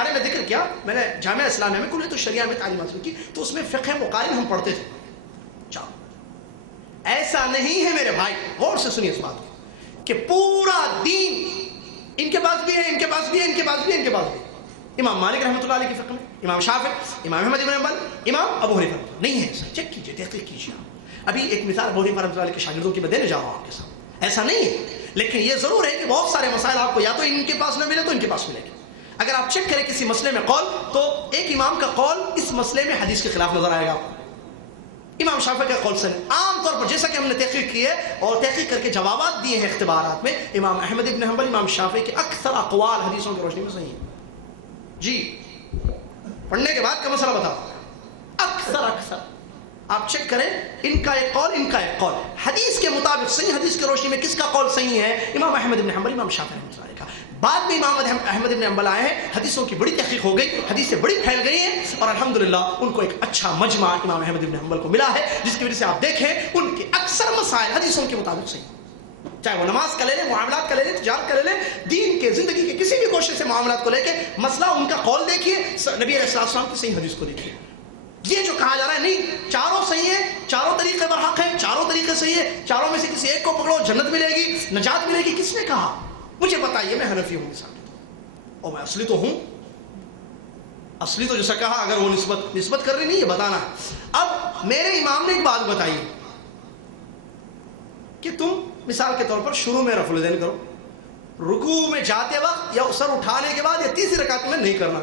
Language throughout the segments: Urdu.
بارے میں ذکر کیا، میں نے جامعہ اسلامیہ میں کلیت الشریعہ میں تعلیم حاصل کی، تو اس میں فقہ مقارن ہم پڑھتے تھے. ایسا نہیں ہے میرے بھائی، غور سے سنیے اس بات کو، کہ پورا دین ان کے پاس بھی ہے، ان کے پاس بھی ہے، ان کے پاس بھی ہے، ان کے پاس بھی ہے. امام مالک رحمۃ اللہ علیہ کی فقہ میں، امام شافعی، امام احمد بن حنبل، امام ابو حنیفہ نہیں ہے. چیک کیجیے، تحقیق کیجیے. ابھی ایک مثال ابو حنیفہ رحمۃ اللہ علیہ کے شاگردوں کی میں دینے جا رہا ہوں آپ کے ساتھ. ایسا نہیں ہے، لیکن یہ ضرور ہے کہ بہت سارے مسائل آپ کو یا تو ان کے پاس نہ ملے تو ان کے پاس ملے گا. اگر آپ چیک کریں کسی مسئلے میں قول، تو ایک امام کا قول اس مسئلے میں حدیث کے خلاف نظر آئے گا. امام شافعی کا قول سے عام طور پر، جیسا کہ ہم نے تحقیق کی ہے اور تحقیق کر کے جوابات دیے ہیں اختبارات میں، امام احمد بن حنبل، امام شافعی کے اکثر اقوال حدیثوں کی روشنی میں صحیح ہیں. جی پڑھنے کے بعد کا مسئلہ بتاؤ، اکثر آپ چیک کریں، ان کا ایک قول، ان کا ایک قول حدیث کے مطابق صحیح. حدیث کی روشنی میں کس کا قول صحیح ہے؟ امام احمد بن حنبل، امام شافعی رحمۃ اللہ علیہ کا. بعد میں امام احمد بن حنبل آئے ہیں، حدیثوں کی بڑی تحقیق ہو گئی، حدیثیں بڑی پھیل گئی ہیں، اور الحمدللہ ان کو ایک اچھا مجمع امام احمد بن حنبل کو ملا ہے، جس کی وجہ سے آپ دیکھیں ان کے اکثر مسائل حدیثوں کے مطابق صحیح. چاہے وہ نماز کا لے لیں، معاملات کا لے لیں، تجارت کا لے لیں، دین کے زندگی کے کسی بھی کوشش سے معاملات کو لے کے مسئلہ، ان کا قول دیکھیے، نبی علیہ السلام کی صحیح حدیث کو دیکھیے. یہ جو کہا جا رہا ہے نہیں چاروں صحیح ہیں، چاروں طریقے برحق ہیں، چاروں طریقے صحیح ہے، چاروں میں سے کسی ایک کو پکڑو جنت ملے گی، نجات ملے گی، کس نے کہا؟ مجھے بتائیے. میں حنفی ہوں مثال، اور میں اصلی تو ہوں، اصلی تو جیسا کہا، اگر وہ نسبت کر رہی نہیں، یہ بتانا ہے. اب میرے امام نے ایک بات بتائی کہ تم مثال کے طور پر شروع میں رفع الیدین کرو، رکوع میں جاتے وقت یا سر اٹھانے کے بعد یا تیسری رکعت میں نہیں کرنا.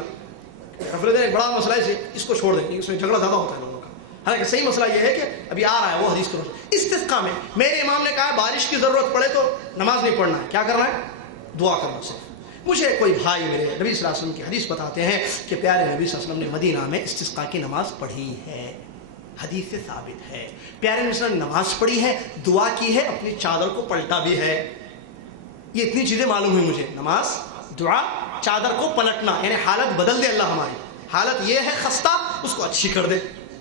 رفع الیدین ایک بڑا مسئلہ ہے، اس کو چھوڑ دیں، اس میں جھگڑا زیادہ ہوتا ہے لوگوں کا. حالانکہ صحیح مسئلہ یہ ہے کہ ابھی آ رہا ہے وہ حدیث کرو. استسقاء میں میرے امام نے کہا بارش کی ضرورت پڑے تو نماز نہیں پڑھنا ہے، کیا کرنا ہے؟ دعا کرنا صرف. مجھے کوئی بھائی میرے نبی صلی اللہ علیہ وسلم کی حدیث بتاتے ہیں کہ پیارے نبی صلی اللہ علیہ وسلم نے مدینہ میں استسقاء کی نماز پڑھی ہے، حدیث سے ثابت ہے. پیارے نبی صلی اللہ علیہ وسلم نے نماز پڑھی ہے، دعا کی ہے، اپنی چادر کو پلٹا بھی ہے. یہ اتنی چیزیں معلوم ہوئی مجھے، نماز، دعا، چادر کو پلٹنا، یعنی حالت بدل دے اللہ. ہماری حالت یہ ہے خستہ، اس کو اچھی کر دے.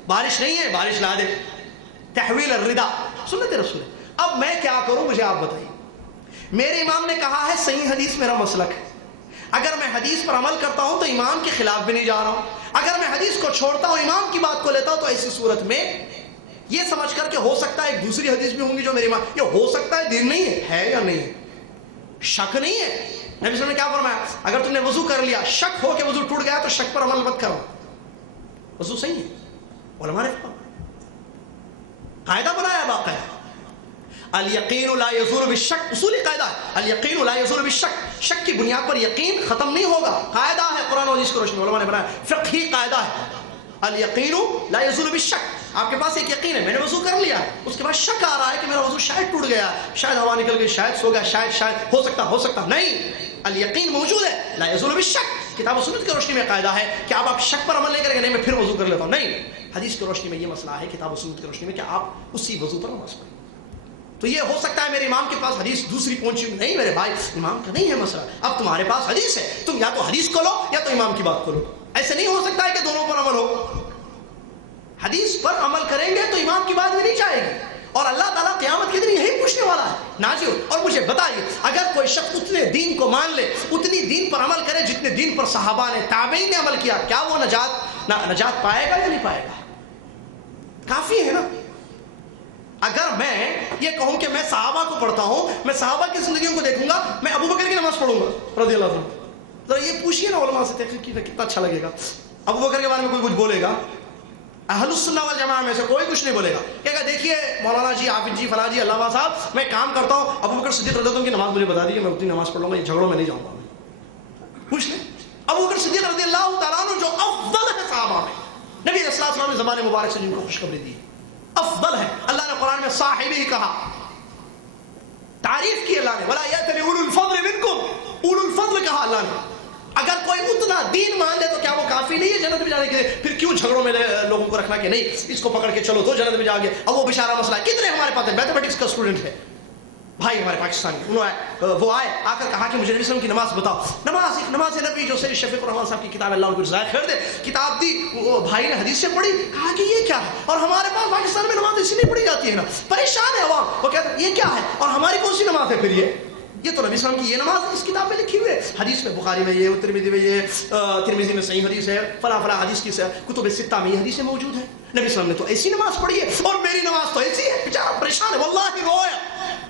بارش نہیں ہے، بارش لا دے. تحویل الردا سنت رسول. اب میں کیا کروں، مجھے آپ بتائیے. میرے امام نے کہا ہے صحیح حدیث میرا مسلک ہے، اگر میں حدیث پر عمل کرتا ہوں تو امام کے خلاف بھی نہیں جا رہا ہوں. اگر میں حدیث کو چھوڑتا ہوں، امام کی بات کو لیتا ہوں، تو ایسی صورت میں یہ سمجھ کر کہ ہو سکتا ہے ایک دوسری حدیث بھی ہوں گی جو میری امام، یہ ہو سکتا ہے دین نہیں ہے یا نہیں ہے، شک نہیں ہے. نبی صلی اللہ علیہ وسلم نے کیا فرمایا؟ اگر تم نے وضو کر لیا، شک ہو کہ وضو ٹوٹ گیا، تو شک پر عمل مت کرو، وضو صحیح ہے. علماء نے قاعدہ بنایا باقاعدہ، الیقین لا یزول بالشک، اصولی قاعدہ ہے، الیقین لا یزول بالشک، شک کی بنیاد پر یقین ختم نہیں ہوگا. قاعدہ ہے قرآن و حدیث کی روشنی علماء نے بنایا، فقہی قاعدہ ہے، الیقین لا یزول بالشک. آپ کے پاس ایک یقین ہے، میں نے وضو کر لیا، اس کے بعد شک آ رہا ہے کہ میرا وضو شاید ٹوٹ گیا، شاید ہوا نکل گئی، شاید سو گیا، شاید ہو سکتا نہیں. الیقین موجود ہے، لا یزول بالشک. کتاب و سنت کی روشنی میں قاعدہ ہے کہ آپ شک پر عمل نہیں کریں گے، نہیں میں پھر وضو کر لیتا ہوں، نہیں. حدیث کی روشنی میں یہ مسئلہ ہے، کتاب و سنت کی روشنی میں، کہ آپ اسی وضو پر نماز پڑھیں. تو یہ ہو سکتا ہے میرے امام کے پاس حدیث دوسری پہنچی نہیں، میرے بھائی امام کا نہیں ہے مسئلہ. اب تمہارے پاس حدیث ہے، تم یا تو حدیث کو لو یا تو امام کی بات کو لو. ایسے نہیں ہو سکتا ہے کہ دونوں پر عمل ہو. حدیث پر عمل کریں گے تو امام کی بات بھی نہیں جائے گی، اور اللہ تعالیٰ قیامت کے دن یہی پوچھنے والا ہے. ناظر، اور مجھے بتائیے، اگر کوئی شخص اتنے دین کو مان لے، اتنی دین پر عمل کرے جتنے دین پر صحابہ نے، تابعین نے عمل کیا، کیا وہ نجات پائے گا یا نہیں پائے گا؟ کافی ہے نا. اگر میں یہ کہوں کہ میں صحابہ کو پڑھتا ہوں، میں صحابہ کی زندگیوں کو دیکھوں گا، میں ابو بکر کی نماز پڑھوں گا رضی اللہ عنہ، ذرا یہ پوچھیے نا علماء سے، تحقیق کی کتنا اچھا لگے گا. ابو بکر کے بارے میں کوئی کچھ بولے گا، اہل السنہ والجماعہ میں سے کوئی کچھ نہیں بولے گا، کہے گا دیکھیے مولانا جی، حافظ جی، فلاں جی، علامہ صاحب، میں کام کرتا ہوں، ابو بکر صدیق رضی اللہ عنہ کی نماز مجھے بتا دیجیے، میں اتنی نماز پڑھ لوں گا، یہ جھگڑوں میں نہیں جاؤں گا. پوچھ لیں ابو بکر صدیق رضی اللہ تعالیٰ عنہ جو افضل ہے صحابہ میں، نبی صلی اللہ علیہ وسلم نے زبان مبارک سے جن کو خوشخبری دی، افضل ہے. اللہ نے قرآن میں صاحبی کہا، تعریف کی اللہ نے، ولا یأتل اولو الفضل منکم، اولو الفضل کہا اللہ نے. اگر کوئی اتنا دین مان لے تو کیا وہ کافی نہیں ہے جنت میں جانے کے لیے؟ پھر کیوں جھگڑوں میں لوگوں کو رکھنا کہ نہیں اس کو پکڑ کے چلو تو جنت میں جاؤ گے. اب وہ بیچارہ مسئلہ ہے. کتنے ہمارے پاس میتھمیٹکس کا اسٹوڈنٹ ہے بھائی ہمارے پاکستانی، وہ آئے آ کر کہا کہ مجھے نبی وسلم کی نماز بتاؤ. نماز نبی جو سید شفیق الرحمان صاحب کی کتاب، اللہ ان کو جزائے خیر دے، کتاب دی. وہ بھائی نے حدیث سے پڑھی، کہا کہ یہ کیا ہے، اور ہمارے پاس پاکستان میں نماز اسی لیے پڑھی جاتی ہے نا. پریشان ہے عوام، وہ کہتے ہیں یہ کیا ہے، اور ہماری کون سی نماز ہے پھر یہ؟ یہ تو نبی صلی اللہ علیہ وسلم کی یہ نماز اس کتاب میں لکھی ہوئی ہے، حدیث میں بخاری میں یہ، ترمذی میں یہ، ترمذی میں صحیح حدیث ہے، فلاں فلاں حدیث کی کتب ستہ میں یہ حدیثیں موجود ہیں. نبی صلی اللہ علیہ وسلم نے تو ایسی نماز پڑھی ہے، اور میری نماز تو ایسی ہے. بیچارہ پریشان ہے، واللہ رویا،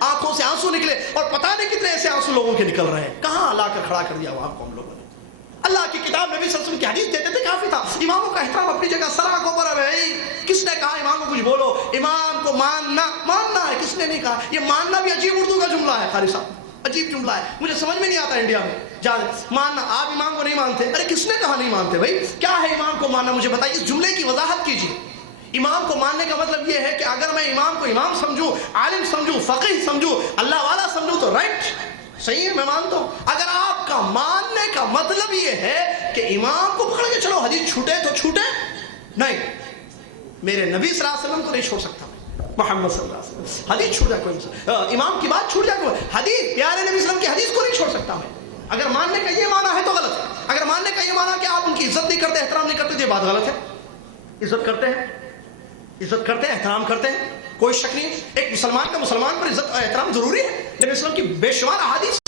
آنکھوں سے آنسو نکلے، اور پتہ نہیں کتنے ایسے آنسو لوگوں کے نکل رہے ہیں. کہاں لا کر کھڑا کر دیا وہاں کو ہم لوگوں نے. اللہ کی کتاب نبی صلی اللہ علیہ وسلم کی حدیث دیتے تھے کافی تھا. اماموں کا احترام اپنی جگہ سرا کو پر ہے. کس نے کہا امام کو کچھ بولو؟ امام کو ماننا ہے، کس نے نہیں کہا. یہ ماننا بھی عجیب اردو کا جملہ ہے قاری صاحب، عجیب جملہ ہے، مجھے سمجھ میں نہیں آتا انڈیا میں. ماننا، آپ امام کو نہیں مانتے. ارے کس نے کہا نہیں مانتے بھائی؟ کیا ہے امام کو ماننا؟ مجھے بتائیے، اس جملے کی وضاحت کیجیے. امام کو ماننے کا مطلب یہ ہے کہ اگر میں امام کو امام سمجھوں، عالم سمجھوں، فقیہ سمجھوں، اللہ والا سمجھوں تو رائٹ، صحیح ہے، میں مانتا ہوں. اگر آپ کا ماننے کا مطلب یہ ہے کہ امام کو پکڑ کے چلو حدیث چھوٹے تو چھوٹے، نہیں، میرے نبی صلی اللہ علیہ وسلم کو نہیں چھوڑ سکتا میں، محمد صلی اللہ علیہ وسلم. حدیث چھوٹ جائے کوئی، امام کی بات چھوٹ جائے کوئی، حدیث پیارے نبی صلی اللہ علیہ وسلم کی حدیث کو نہیں چھوڑ سکتا میں. اگر ماننے کا یہ معنی ہے تو غلط ہے. اگر ماننے کا یہ معنی کہ آپ ان کی عزت نہیں کرتے، احترام نہیں کرتے، تو یہ بات غلط ہے. عزت کرتے ہیں، عزت کرتے ہیں، احترام کرتے ہیں، کوئی شک نہیں. ایک مسلمان کا مسلمان پر عزت اور احترام ضروری ہے. نبی صلی اللہ علیہ وسلم کی بے شمار احادیث.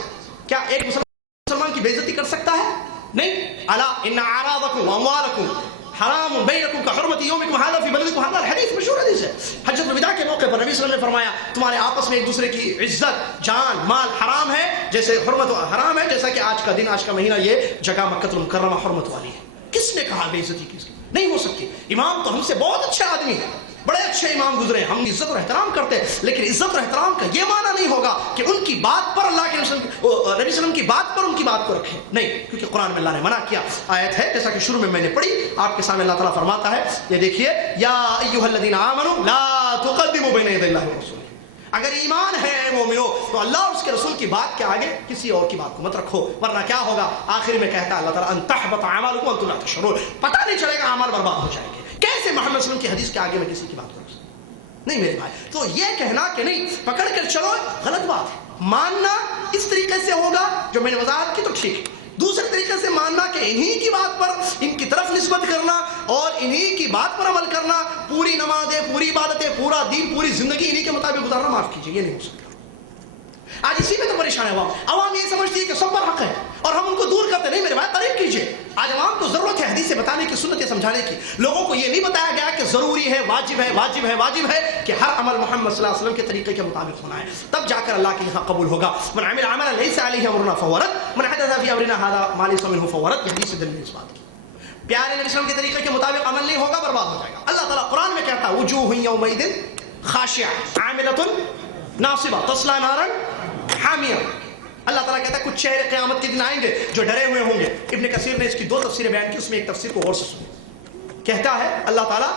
کیا ایک مسلمان کی بے عزتی کر سکتا ہے؟ نہیں. الا ان اعراضکم واموالکم حرام بینکم کحرمت یومکم ھذا فی بلدکم ھذا. الحدیث مشہور حدیث ہے. حجۃ الوداع کے موقع پر نبی صلی اللہ علیہ وسلم نے فرمایا تمہارے آپس میں ایک دوسرے کی عزت، جان، مال حرام ہے، جیسے حرمت حرام ہے، جیسا کہ آج کا دن، آج کا مہینہ، یہ جگہ مکہ المکرمہ حرمت والی ہے. کس نے کہا بے عزتی کی؟ نہیں ہو سکتی. امام تو ہم سے بہت اچھے آدمی ہیں، بڑے اچھے امام گزرے، ہم عزت اور احترام کرتے ہیں، لیکن عزت اور احترام کا یہ معنی نہیں ہوگا کہ ان کی بات پر اللہ کے نبی صلی اللہ علیہ وسلم کی بات پر ان کی بات کو رکھیں. نہیں، کیونکہ قرآن میں اللہ نے منع کیا. آیت ہے جیسا کہ شروع میں نے پڑھی، آپ کے سامنے اللہ تعالیٰ فرماتا ہے، یہ دیکھیے، یا ایھا الذین آمنوا لا تقدموا بین یدی اللہ ورسولہ. اگر ایمان ہے مومنو تو اللہ اور اس کے رسول کی بات کے آگے کسی اور کی بات کو مت رکھو، ورنہ کیا ہوگا؟ آخر میں کہتا ہے اللہ تعالیٰ ان تحبط اعمالکم وانتم لا تشعرون. پتہ نہیں چلے گا، اعمال برباد ہو جائیں گے. کیسے محمد صلی اللہ علیہ وسلم کی حدیث کے آگے میں کسی کی بات کروں؟ نہیں میرے بھائی. تو یہ کہنا کہ نہیں پکڑ کر چلو، غلط بات ہے. ماننا اس طریقے سے ہوگا جو میں نے وضاحت کی تو ٹھیک ہے. دوسرے طریقے سے ماننا کہ انہی کی بات پر ان کی طرف نسبت کرنا اور انہی کی بات پر عمل کرنا، پوری نمازیں، پوری عبادتیں، پورا دین، پوری زندگی انہی کے مطابق گزارنا، معاف کیجیے، یہ نہیں ہو سکتا. آج اسی میں تو پریشان ہے عوام یہ سمجھتی ہے کہ سب پر حق ہے اور ہم ان کو دور کرتے. نہیں میرے بھائی، قریب کیجیے. آج عوام کو ضرورت ہے حدیثیں بتانے کی، سنتیں سمجھانے کی. لوگوں کو یہ نہیں بتایا گیا کہ ضروری ہے، واجب ہے، واجب ہے، واجب ہے کہ ہر عمل محمد صلی اللہ علیہ وسلم کے طریقے کے مطابق ہونا ہے، تب جا کر اللہ کے یہاں قبول ہوگا. من عمل عملا لیس علیہ امرنا فہو رد، من حدث فی امرنا ھذا ما لیس منہ فہو رد. یہ حدیث دل میں اس بات کی. پیارے نبی صلی اللہ علیہ وسلم کے طریقے کے مطابق عمل نہیں ہوگا، برباد ہو جائے گا. اللہ تعالیٰ قرآن میں کہتا ہے وجوہ یومئذ خاشعۃ عاملۃ ناصبۃ تصلی نارا حامیہ. اللہ تعالیٰ کہتا ہے کچھ چہرے قیامت کے دن آئیں گے جو ڈرے ہوئے ہوں گے. ابن کثیر نے اس کی 2 تفسیریں بیان کی، اس میں ایک تفسیر کو غور سے سنیں. کہتا ہے اللہ تعالیٰ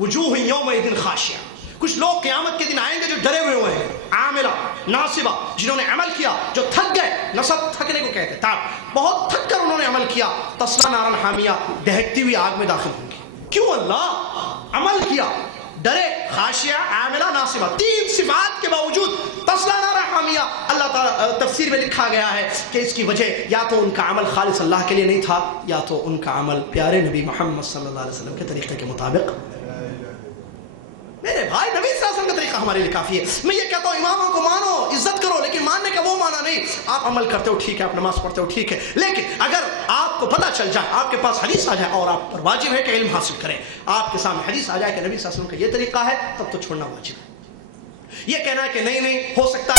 وجوہ یومئذ خاشعہ، کچھ لوگ قیامت کے دن آئیں گے جو ڈرے ہوئے ہوئے ہیں، عاملہ ناصبہ، جنہوں نے عمل کیا، جو تھک گئے. نصب تھکنے کو کہتے ہیں، بہت تھک کر انہوں نے عمل کیا. تصلی نارا حامیہ، دہکتی ہوئی آگ میں داخل ہوں گے. کیوں؟ اللہ عمل کیا، ڈرے. خاشعہ، عاملہ، ناصبہ، 3 صفات کے باوجود تصلی نارا حامیہ. اللہ تعالیٰ تفسیر میں لکھا گیا ہے کہ اس کی وجہ یا تو ان کا عمل خالص اللہ کے لیے نہیں تھا، یا تو ان کا عمل پیارے نبی محمد صلی اللہ علیہ وسلم کے طریقے کے مطابق. میرے بھائی، نبی صلی اللہ علیہ وسلم کا طریقہ ہمارے لیے کافی ہے. میں یہ کہتا ہوں اماموں کو مانو، عزت کرو، لیکن ماننے کا وہ معنی نہیں. آپ عمل کرتے ہو ٹھیک ہے، آپ نماز پڑھتے ہو ٹھیک ہے، لیکن اگر آپ کو پتہ چل جائے، آپ کے پاس حدیث آ جائے اور آپ پر واجب ہے کہ علم حاصل کریں، آپ کے سامنے حدیث آ جائے کہ نبی صلی اللہ علیہ وسلم کا یہ طریقہ ہے، تب تو چھوڑنا واجب ہے. یہ کہنا ہے کہ نہیں ہو سکتا